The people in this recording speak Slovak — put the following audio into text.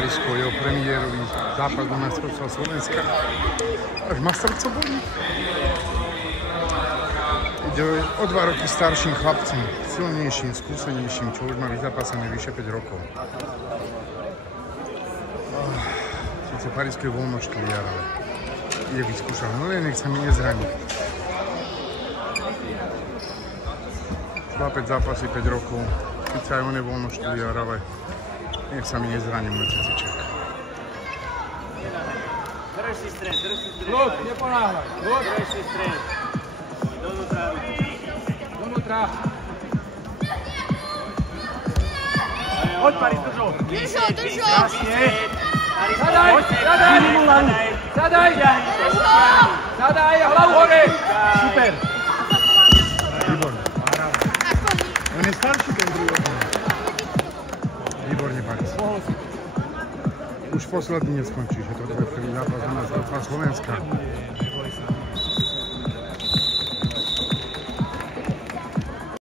Parížsko, jeho premiérový zápas do majstrovstva Slovenska. Až ma srdco bolí. Ide o 2 roky starším chlapcom, silnejším, skúsenejším, čo už má vyzápasené vyše 5 rokov. Sice Parížsko je voľnoštiliar, ale je vyskúšaný, no len nech sa mi nezraní. Chlapec zápasí 5 rokov, sice aj on je voľnoštiliar, ale nech sa mi nezraní môj ciciček. Drž si stred. Ľud, neponáhľaj. Ľud. Drž si stred. Donútra. Poď, Paris, drž ho. Drž ho. Zadaj, hlavu hore. Super. Výborne. On je starší ten druhý. Výborne, Paris. Už posledný neskončí, že to bude prvý zápas na majstrovstvá Slovenska.